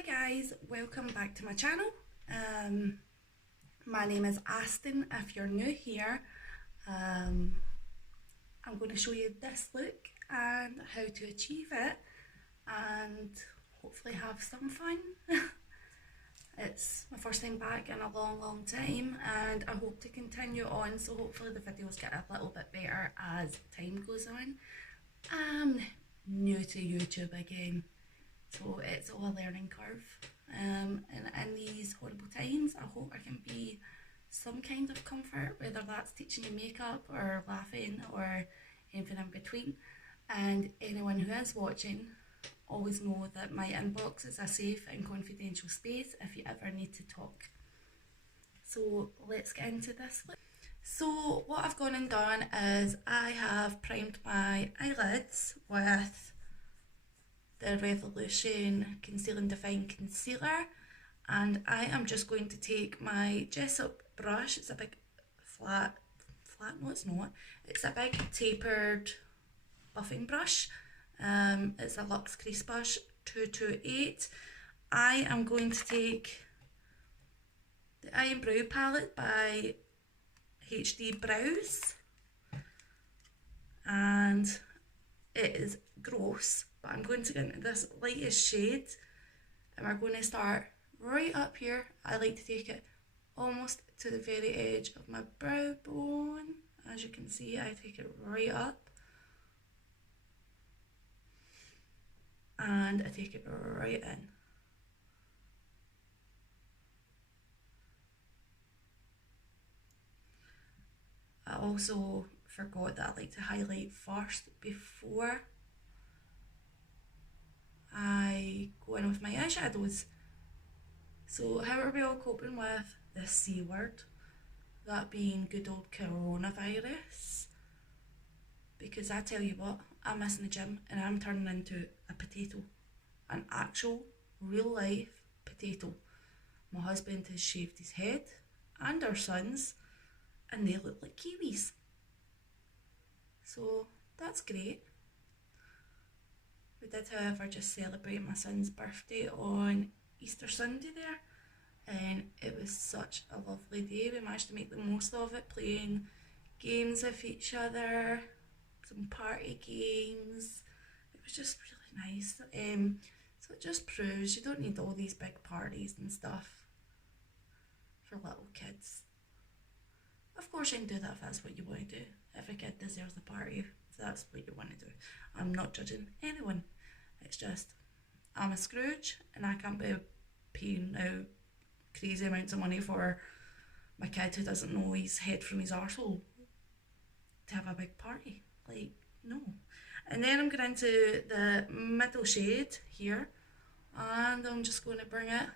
Hi guys, welcome back to my channel. My name is Aston. If you're new here, I'm going to show you this look and how to achieve it and hopefully have some fun. It's my first time back in a long time and I hope to continue on, so hopefully the videos get a little bit better as time goes on. I'm new to YouTube again, so it's all a learning curve, and in these horrible times I hope I can be some kind of comfort, whether that's teaching you makeup or laughing or anything in between. And anyone who is watching, always know that my inbox is a safe and confidential space if you ever need to talk. So let's get into this. So what I've gone and done is I have primed my eyelids with the Revolution Conceal and Define Concealer, and I am just going to take my Jessup brush. It's a big flat, no it's not, it's a big tapered buffing brush. It's a Luxe Crease Brush 228. I am going to take the Eye and Brow palette by HD Brows, and it is gross, but I'm going to get into this lightest shade and we're going to start right up here. I like to take it almost to the very edge of my brow bone. As you can see, I take it right up and I take it right in. I also forgot that I like to highlight first before I go in with my eyeshadows. So how are we all coping with this C word, that being good old coronavirus? Because I tell you what, I'm missing the gym and I'm turning into a potato, an actual real life potato. My husband has shaved his head and our sons and they look like kiwis, so that's great. We did, however, just celebrate my son's birthday on Easter Sunday there, and it was such a lovely day. We managed to make the most of it, playing games with each other, some party games. It was just really nice. So it just proves you don't need all these big parties and stuff for little kids. Of course you can do that if that's what you want to do. If a kid deserves a party, if that's what you want to do. I'm not judging anyone. It's just, I'm a Scrooge and I can't be paying out crazy amounts of money for my kid who doesn't know his head from his arsehole to have a big party. Like, no. And then I'm going into the middle shade here, and I'm just going to bring it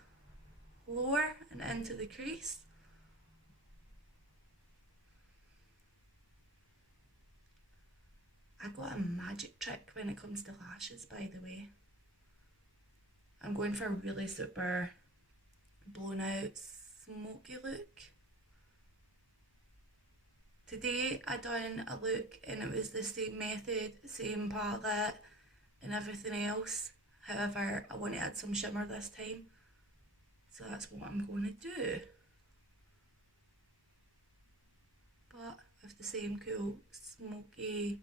lower and into the crease. I got a magic trick when it comes to lashes, by the way. I'm going for a really super blown out smoky look. Today I done a look and it was the same method, same palette and everything else. However, I want to add some shimmer this time, so that's what I'm going to do. But with the same cool smoky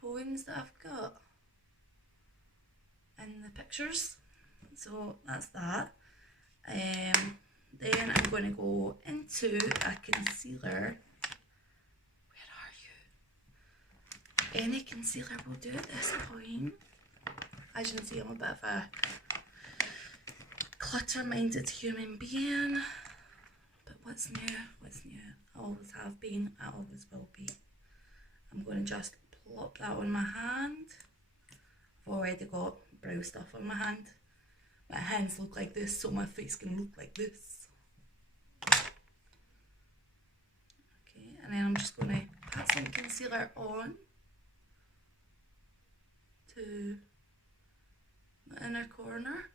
tones that I've got in the pictures. So that's that. Then I'm going to go into a concealer. Where are you? Any concealer will do at this point. As you can see, I'm a bit of a clutter-minded human being. But what's new? What's new? I always have been, I always will be. I'm going to just plop that on my hand. I've already got brow stuff on my hand. My hands look like this, so my face can look like this. Okay, and then I'm just going to pat some concealer on to the inner corner.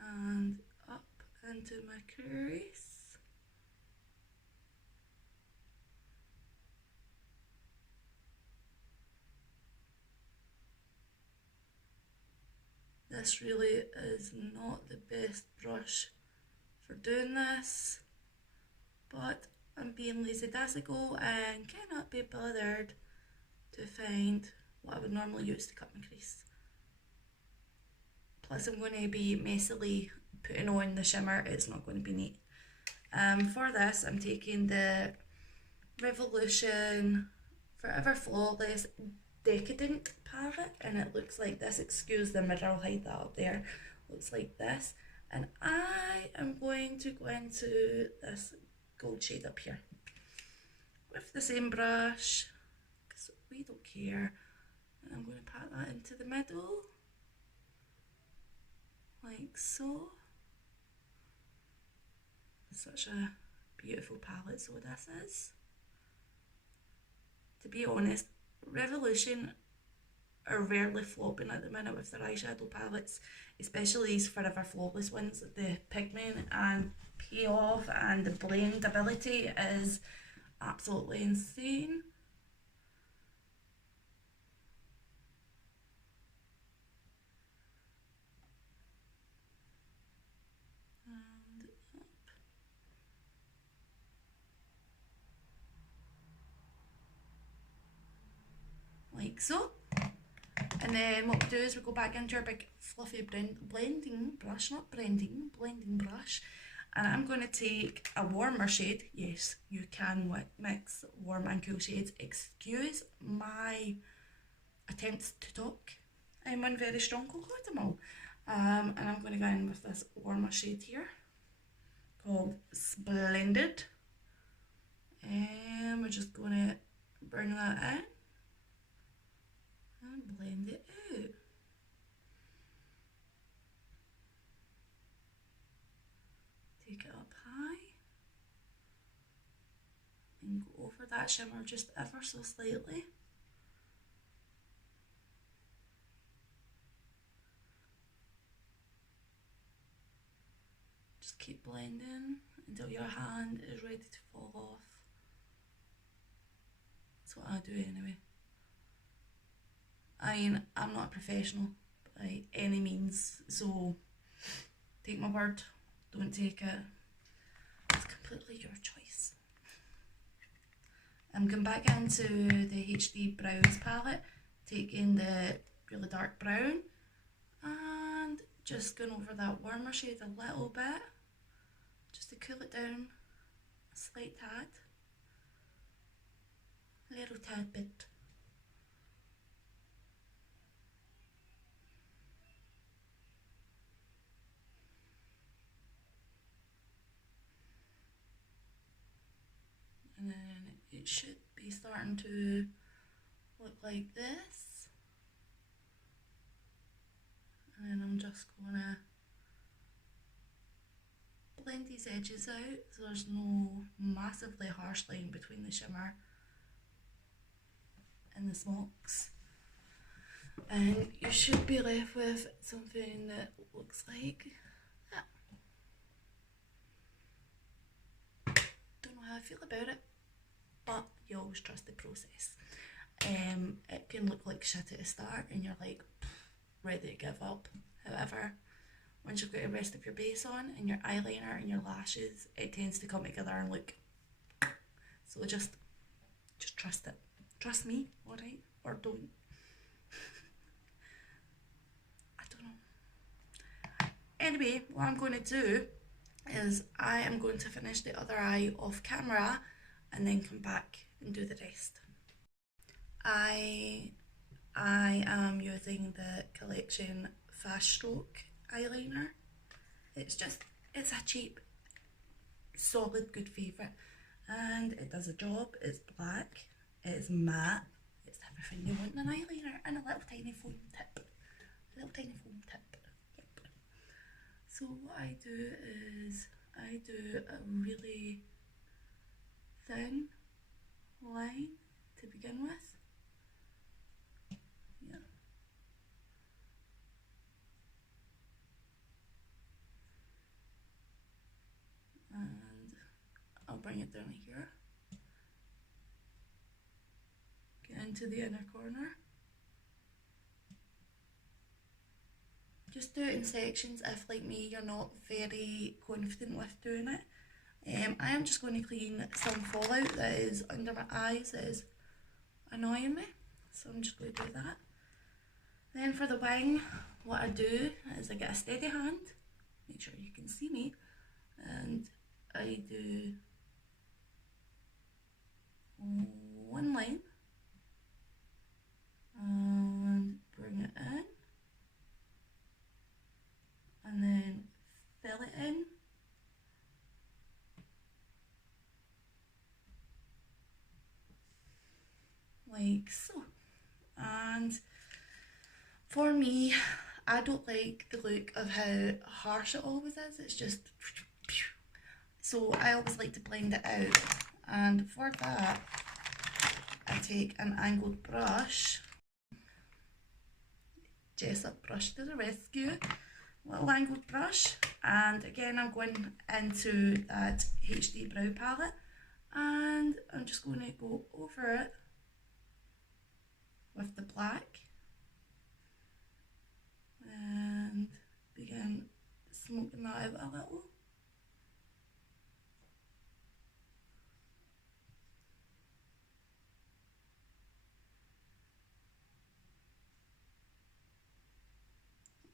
And up into my crease. this really is not the best brush for doing this, but I'm being lazy-daisical and cannot be bothered to find what I would normally use to cut my crease. Plus I'm going to be messily putting on the shimmer, it's not going to be neat. For this I'm taking the Revolution Forever Flawless Decadent palette, and it looks like this. Excuse the mirror, I'll hide that up there. Looks like this, and I am going to go into this gold shade up here with the same brush because we don't care, and I'm going to pat that into the middle like so. Such a beautiful palette, so this is. To be honest, Revolution are rarely flopping at the minute with their eyeshadow palettes, especially these Forever Flawless ones. The pigment and payoff and the blendability is absolutely insane. And up. Like so. And then what we do is we go back into our big fluffy blending brush, blending brush, and I'm going to take a warmer shade. Yes, you can mix warm and cool shades. Excuse my attempts to talk. I'm on very strong cocoa. And I'm going to go in with this warmer shade here called Splendid, and we're just going to bring that in and blend it out. Take it up high and go over that shimmer just ever so slightly. Just keep blending until your hand is ready to fall off. That's what I do anyway. I mean, I'm not a professional by any means, so take my word, don't take it. It's completely your choice. I'm going back into the HD Browns palette, taking the really dark brown and just going over that warmer shade a little bit, just to cool it down a slight tad, a little tad bit. And then it should be starting to look like this. And then I'm just gonna blend these edges out so there's no massively harsh line between the shimmer and the smokes. And you should be left with something that looks like that. Don't know how I feel about it, but you always trust the process. It can look like shit at the start and you're like ready to give up. However, once you've got the rest of your base on and your eyeliner and your lashes, it tends to come together and look. So just trust it. Trust me, alright? Or don't. I don't know. Anyway, what I'm going to do is I am going to finish the other eye off camera and then come back and do the rest. I am using the Collection Fast Stroke eyeliner. It's a cheap, solid, good favourite, and it does a job. It's black, it's matte, it's everything you want in an eyeliner, and a little tiny foam tip. Yep. So what I do is I do a really thin line to begin with. Yeah. And I'll bring it down here. Get into the inner corner. just do it in sections if, like me, you're not very confident with doing it. I am just going to clean some fallout that is under my eyes that is annoying me, so I'm just going to do that. Then for the wing, what I do is I get a steady hand, make sure you can see me, and I do one line and bring it in, and then fill it in, like so. And for me, I don't like the look of how harsh it always is. It's just, so I always like to blend it out, and for that I take an angled brush, Jessup brush to the rescue, little angled brush, and again I'm going into that HD brow palette, and I'm just going to go over it with the black and begin smoking that out a little.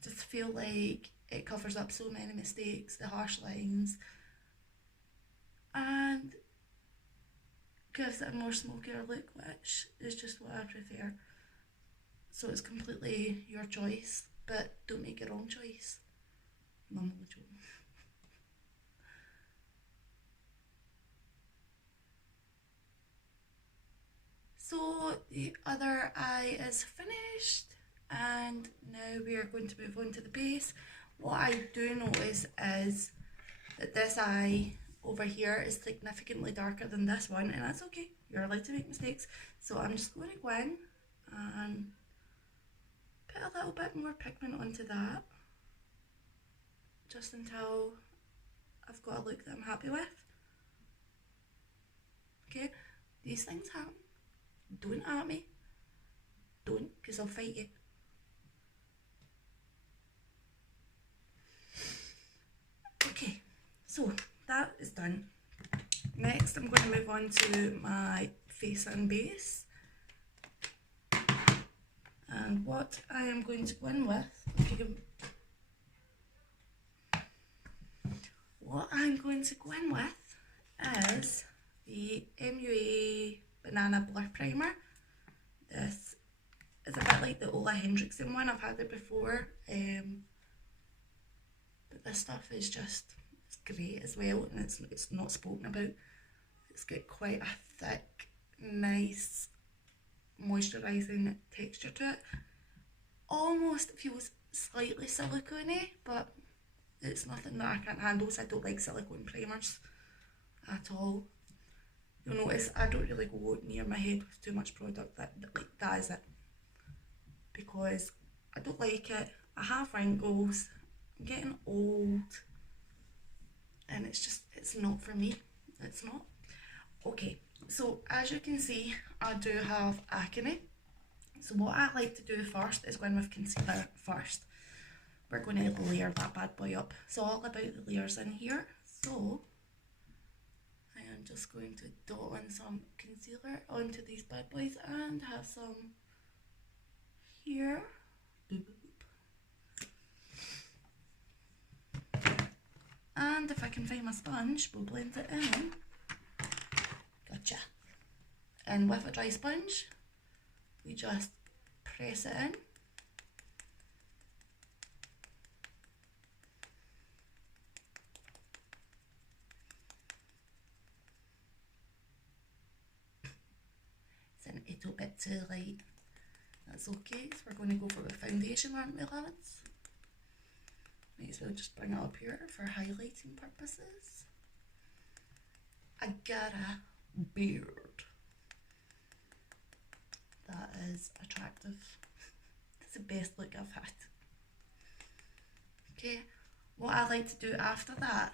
Just feel like it covers up so many mistakes, the harsh lines, and gives it a more smokier look, which is just what I prefer. So it's completely your choice, but don't make your own choice. None of the joke. So the other eye is finished, and now we are going to move on to the base. What I do notice is that this eye over here is significantly darker than this one, and that's okay, you're allowed to make mistakes. So I'm just going to go in and put a little bit more pigment onto that, just until I've got a look that I'm happy with. Okay, these things happen. Don't at me. Don't, because I'll fight you. Okay, so that is done. Next I'm going to move on to my face and base. And what I am going to go in with, is the MUA Banana Blur Primer. This is a bit like the Ola Hendrickson one, I've had it before, but this stuff is just, it's great as well, and it's not spoken about. It's got quite a thick, nice, moisturising texture to it. Almost feels slightly silicone-y, but it's nothing that I can't handle, so I don't like silicone primers at all. You'll notice I don't really go near my head with too much product, that is it, because I don't like it. I have wrinkles, I'm getting old, and it's not for me, it's not. Okay, so as you can see, I do have acne. So what I like to do first is go in with concealer first. We're going to layer that bad boy up. So all about the layers in here. So I am just going to dot on some concealer onto these bad boys and have some here. Boop, boop, boop. And if I can find my sponge, we'll blend it in. Gotcha. And with a dry sponge, we just press it in. It's a little bit too light. That's okay, so we're going to go for the foundation, aren't we, lads? Might as well just bring it up here for highlighting purposes. I got a beard. That is attractive. It's the best look I've had. Okay, what I like to do after that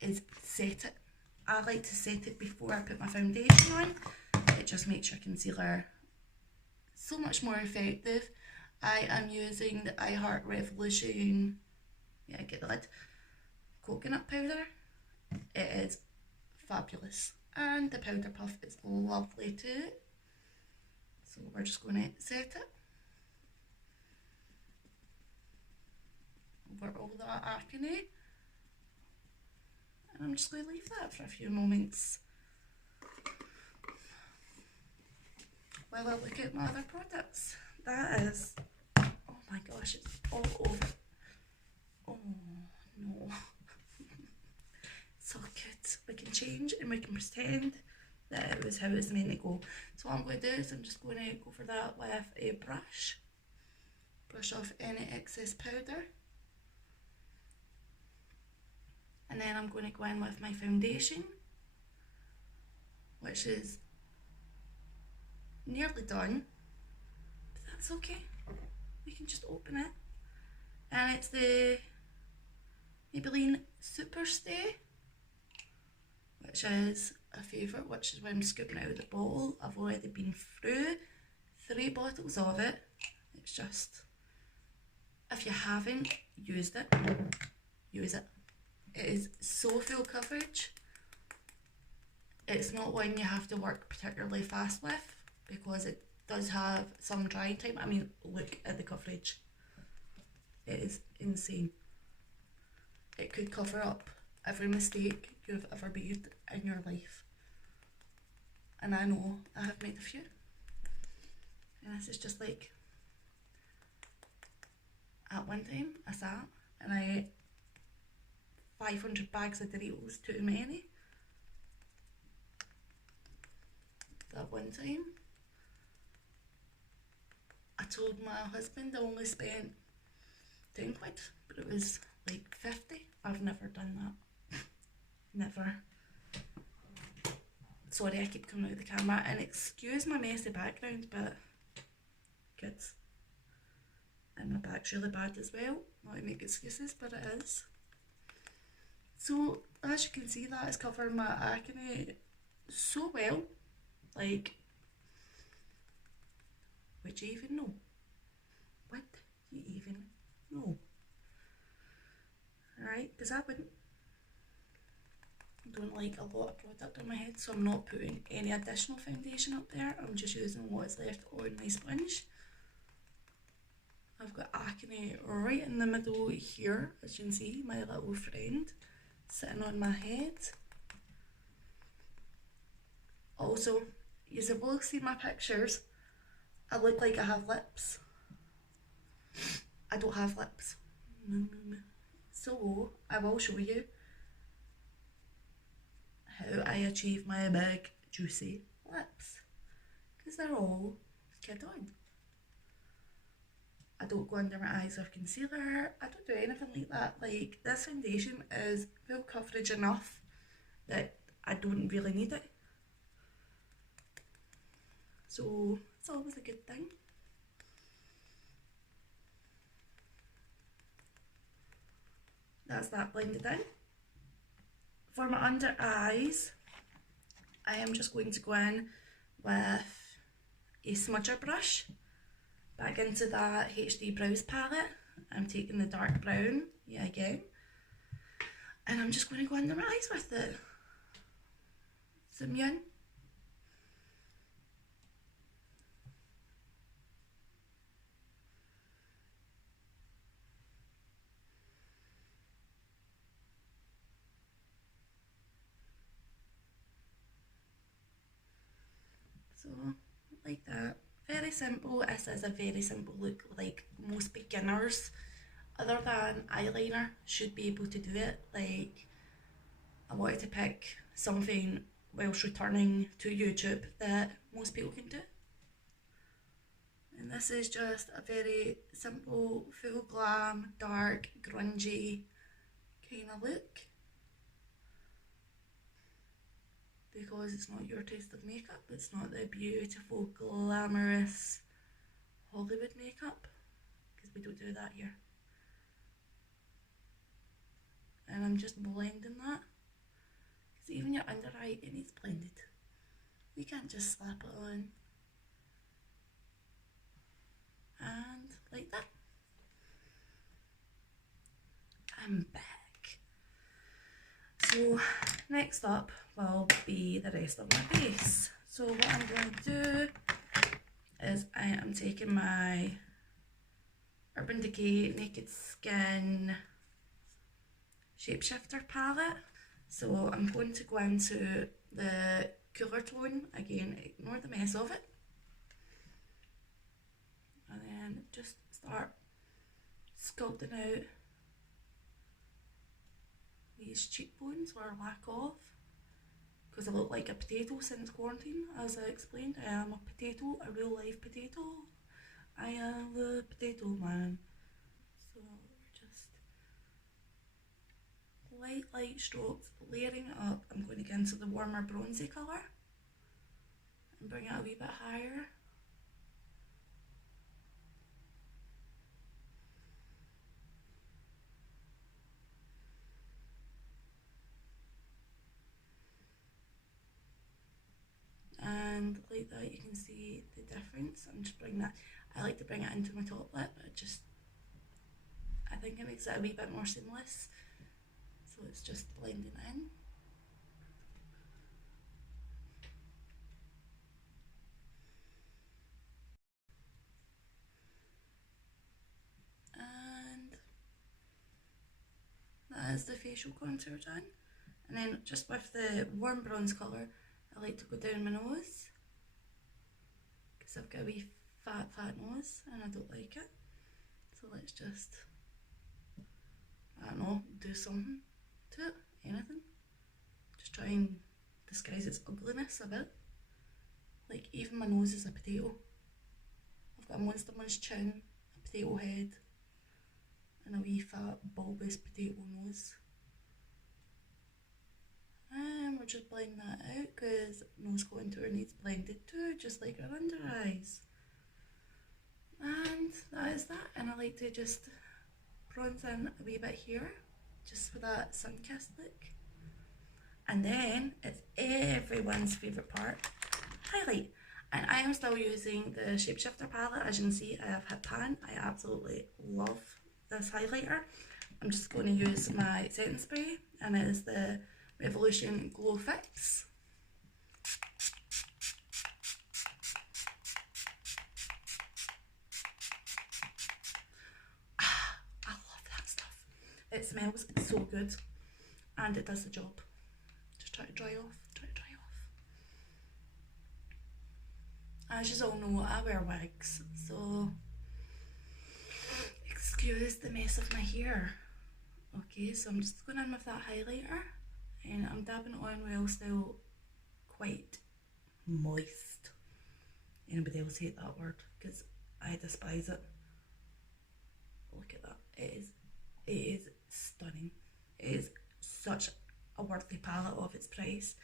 is set it. I like to set it before I put my foundation on. It just makes your concealer so much more effective, I am using the I Heart Revolution, yeah, get the lid, coconut powder. It is fabulous, and the powder puff is lovely too. So we're just going to set it over all that acne, and I'm just going to leave that for a few moments while I look at my other products. That is, oh my gosh, it's all over. Oh no. It's all good. We can change and we can pretend that it was how it's meant to go. So what I'm going to do is I'm just going to go for that with a brush. Brush off any excess powder. And then I'm going to go in with my foundation, which is nearly done, but that's okay. We can just open it. And it's the Maybelline Superstay, which is a favourite, which is when I'm scooping it out of the bottle. I've already been through 3 bottles of it. It's just, if you haven't used it, use it. It is so full coverage. It's not one you have to work particularly fast with, because it does have some drying time. I mean, look at the coverage. It is insane. It could cover up every mistake you've ever made in your life. And I know I have made a few. And this is just like, at one time I sat and I ate 500 bags of Doritos too many. That one time I told my husband I only spent 10 quid, but it was like 50. I've never done that. Never. Sorry, I keep coming out of the camera, and excuse my messy background, but kids. And my back's really bad as well. Not to make excuses, but it is. So, as you can see, that is covering my acne so well. Like, would you even know? Would you even know? Alright, because I wouldn't. I don't like a lot of product on my head, so I'm not putting any additional foundation up there. I'm just using what is left on my sponge. I've got acne right in the middle here, as you can see, my little friend sitting on my head. Also, you will see my pictures. I look like I have lips. I don't have lips. So, I will show you how I achieve my big, juicy lips. Because they're all kid on. I don't go under my eyes with concealer. I don't do anything like that. Like, this foundation is full coverage enough that I don't really need it. So, it's always a good thing. That's that blended in. For my under eyes, I am just going to go in with a smudger brush. Back into that HD Brows palette. I'm taking the dark brown, yeah, again. And I'm just going to go under my eyes with it. Zoom in. So, like that. Very simple. This is a very simple look. Like, most beginners, other than eyeliner, should be able to do it. Like, I wanted to pick something whilst returning to YouTube that most people can do. And this is just a very simple, full glam, dark, grungy kind of look. Because it's not your taste of makeup, it's not the beautiful, glamorous Hollywood makeup, because we don't do that here. And I'm just blending that, because even your under eye, it needs blended. You can't just slap it on and like that. I'm back. So next up will be the rest of my base. So what I'm going to do is I am taking my Urban Decay Naked Skin Shapeshifter palette. So I'm going to go into the cooler tone, again ignore the mess of it, and then just start sculpting out these cheekbones or lack of, because I look like a potato since quarantine. As I explained, I am a potato, a real life potato. I am the potato man. So we're just light strokes, layering it up. I'm going to get into the warmer bronzy colour and bring it a wee bit higher. And like that, you can see the difference. I'm just bringing that, I like to bring it into my top lip, I think it makes it a wee bit more seamless. So it's just blending in. And that is the facial contour done. And then just with the warm bronze colour, I like to go down my nose, because I've got a wee fat nose and I don't like it. So let's just, I don't know, do something to it, anything. Just try and disguise its ugliness a bit. Like even my nose is a potato. I've got a monster munch chin, a potato head, and a wee fat bulbous potato nose. And we're just blending that out because nose contour needs blended too, just like our under eyes. And that is that. And I like to just bronze in a wee bit here, just for that sun-kissed look. And then it's everyone's favourite part, highlight. And I am still using the Shapeshifter palette. As you can see, I have hit pan. I absolutely love this highlighter. I'm just going to use my setting spray, and it is the Revolution Glow Fix. I love that stuff. It smells so good and it does the job. Just try to dry off, As you all know, I wear wigs, so excuse the mess of my hair. Okay, so I'm just going in with that highlighter, and I'm dabbing it on while still quite moist. Anybody else hate that word? Because I despise it. Look at that. It is stunning. It is such a worthy palette of its price.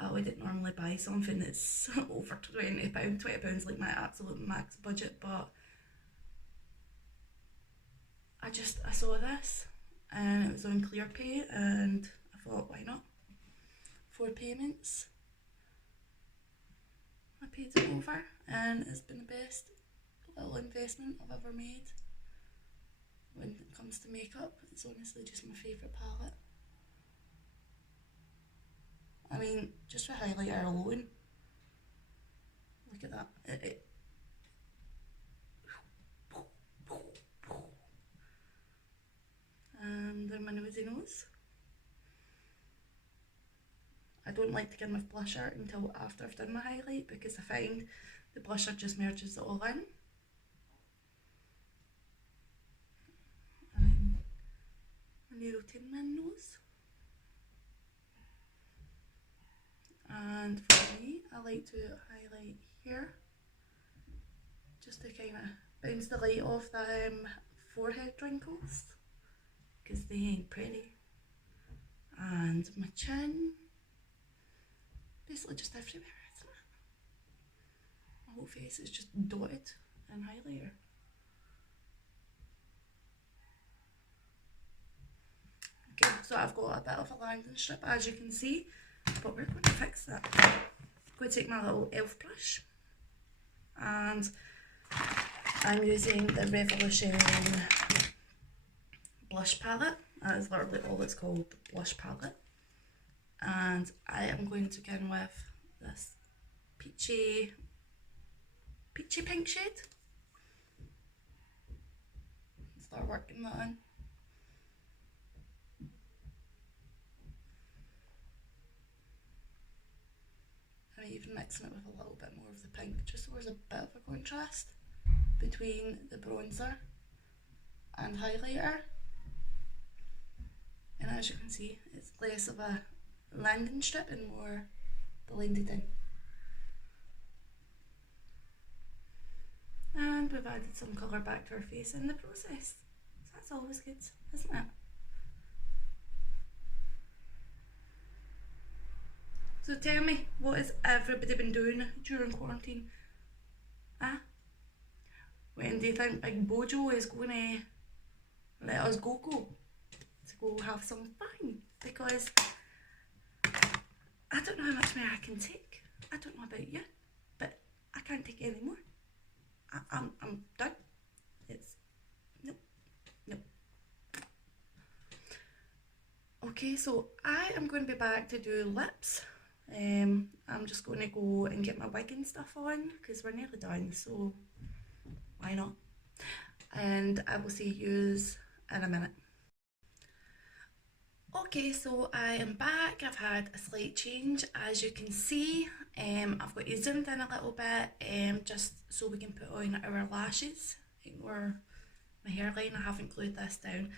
I wouldn't normally buy something that's over £20. £20 like my absolute max budget, but I saw this and it was on ClearPay and I thought, why not? 4 payments. I paid it over and it's been the best little investment I've ever made. When it comes to makeup, it's honestly just my favourite palette. I mean, just for highlighter alone, look at that. And then my nosy nose. I don't like to get my blusher until after I've done my highlight, because I find the blusher just merges it all in. And then my Nero Tin Man nose. And for me, I like to highlight here, just to kind of bounce the light off the forehead wrinkles, because they ain't pretty. And my chin, basically just everywhere, isn't it? My whole face is just dotted in highlighter. Okay, so I've got a bit of a landing strip, as you can see, but we're going to fix that. I'm going to take my little e.l.f. brush and I'm using the Revolution blush palette. That is literally all it's called, the blush palette. And I am going to go in with this peachy pink shade. Start working that in. And even mixing it with a little bit more of the pink, just so there's a bit of a contrast between the bronzer and highlighter. And as you can see, it's less of a landing strip and more blended in. And we've added some colour back to our face in the process. So that's always good, isn't it? So tell me, what has everybody been doing during quarantine? Ah? When do you think Big Bojo is going to let us go to go have some fun? Because I don't know how much more I can take. I don't know about you, but I can't take any more. I'm done. It's nope. Okay, so I am going to be back to do lips. I'm just going to go and get my wig and stuff on because we're nearly done, so why not? And I will see yous in a minute. Okay, so I am back. I've had a slight change, as you can see. I've got you zoomed in a little bit, just so we can put on our lashes. Ignore my hairline, I haven't glued this down.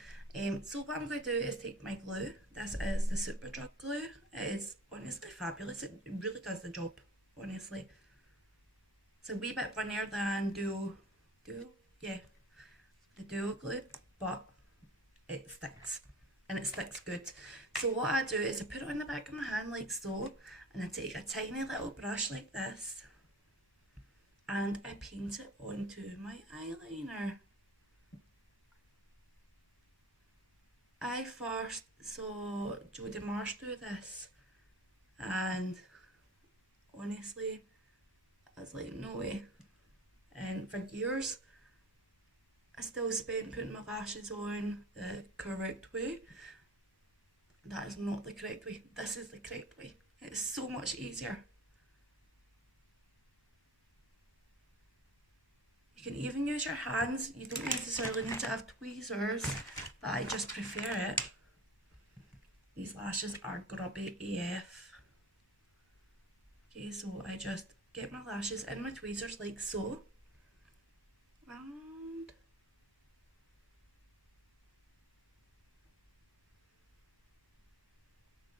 So what I'm going to do is take my glue. This is the Superdrug glue. It is honestly fabulous. It really does the job, honestly. It's a wee bit funnier than the Duo glue, but it sticks. And it sticks good. So what I do is I put it on the back of my hand like so, and I take a tiny little brush like this, and I paint it onto my eyeliner. I first saw Jodie Marsh do this, and honestly, I was like, no way. And for years, I still spent putting my lashes on the correct way. That is not the correct way. This is the correct way. It's so much easier. You can even use your hands. You don't necessarily need to have tweezers, but I just prefer it. These lashes are grubby AF. Okay, so I just get my lashes in my tweezers like so. And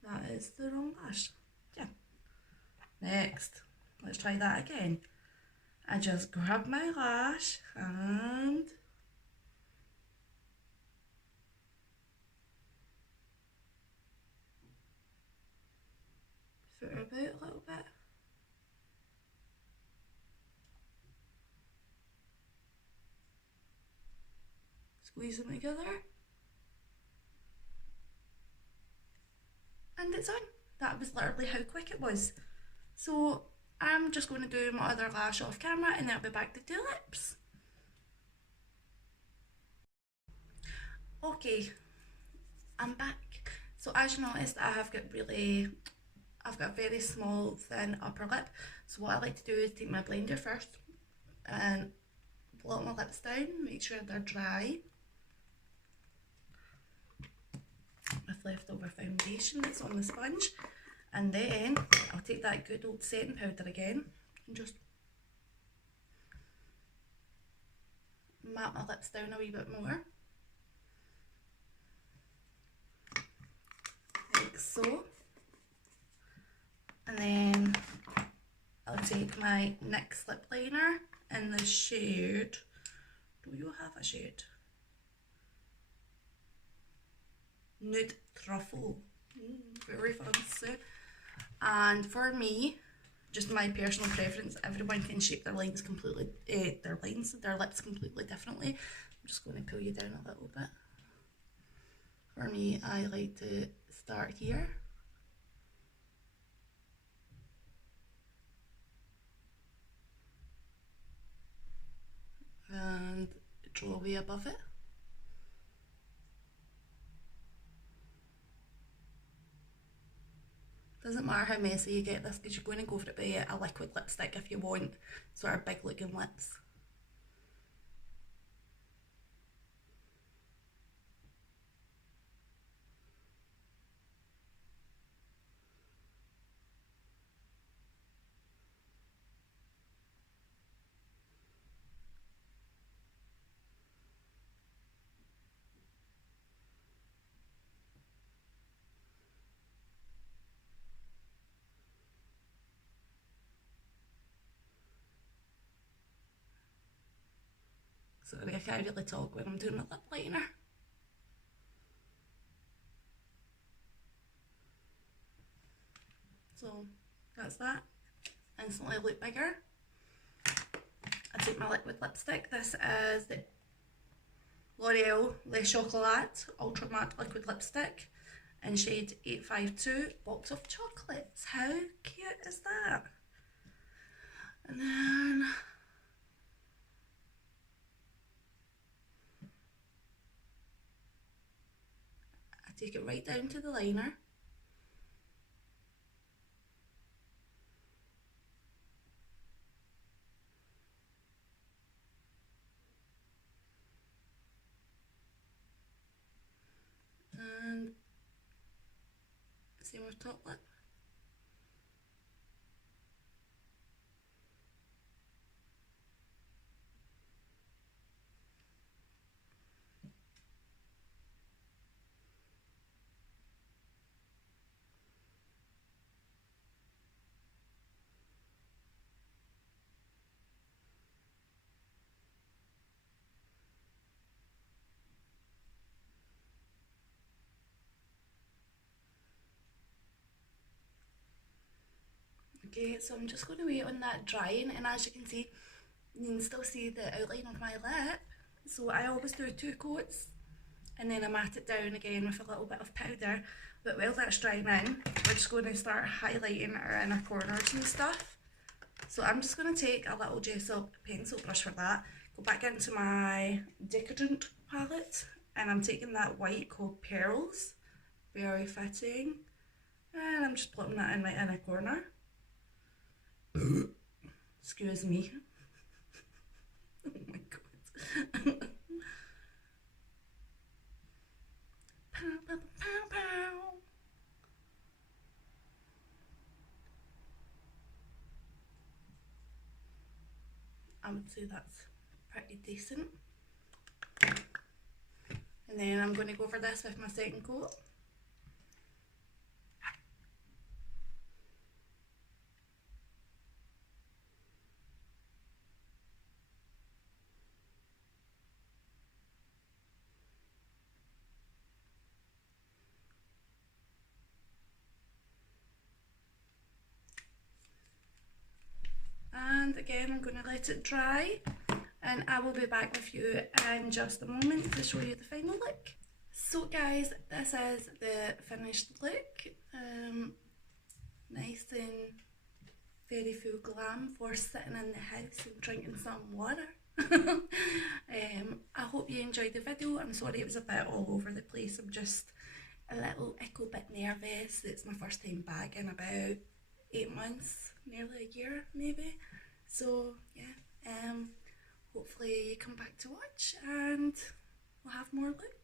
that is the wrong lash. Yeah. Next, let's try that again. I just grab my lash and foot her about a little bit. Squeeze them together. And it's on. That was literally how quick it was. So I'm just going to do my other lash off camera and then I'll be back to do lips. Okay, I'm back. So as you noticed, I've got a very small thin upper lip. So what I like to do is take my blender first and blot my lips down, make sure they're dry with leftover foundation that's on the sponge, and then I'll take that good old setting powder again and just map my lips down a wee bit more, like so. And then I'll take my NYX lip liner in the shade, do you have a shade? Nude Truffle. Very fancy. And for me, just my personal preference, everyone can shape their lines completely, their lips completely differently. I'm just going to pull you down a little bit. For me, I like to start here. and draw away above it. Doesn't matter how messy you get this because you're going to go for it by a liquid lipstick if you want sort of big looking lips. Sorry, I can't really talk when I'm doing a lip liner. So that's that. Instantly look bigger. I take my liquid lipstick. This is the L'Oreal Le Chocolat Ultra Matte Liquid Lipstick in shade 852, Box of Chocolates. How cute is that? And then I take it right down to the liner. And same with top lip. Okay, so I'm just going to wait on that drying, and as you can see, you can still see the outline of my lip. So I always do 2 coats and then I mat it down again with a little bit of powder. But while that's drying in, we're just going to start highlighting our inner corners and stuff. So I'm just going to take a little gesso pencil brush for that, go back into my Decadent palette, and I'm taking that white called Pearls, very fitting, and I'm just putting that in my inner corner. Excuse me. Oh my god. Pow, pow, pow, pow. I would say that's pretty decent. And then I'm going to go for this with my second coat. And again, I'm going to let it dry, and I will be back with you in just a moment to show you the final look. So guys, this is the finished look. Nice and very full glam for sitting in the house and drinking some water. I hope you enjoyed the video. I'm sorry it was a bit all over the place. I'm just a little bit nervous. It's my first time back in about 8 months, nearly a year maybe. So yeah, hopefully you come back to watch and we'll have more looks.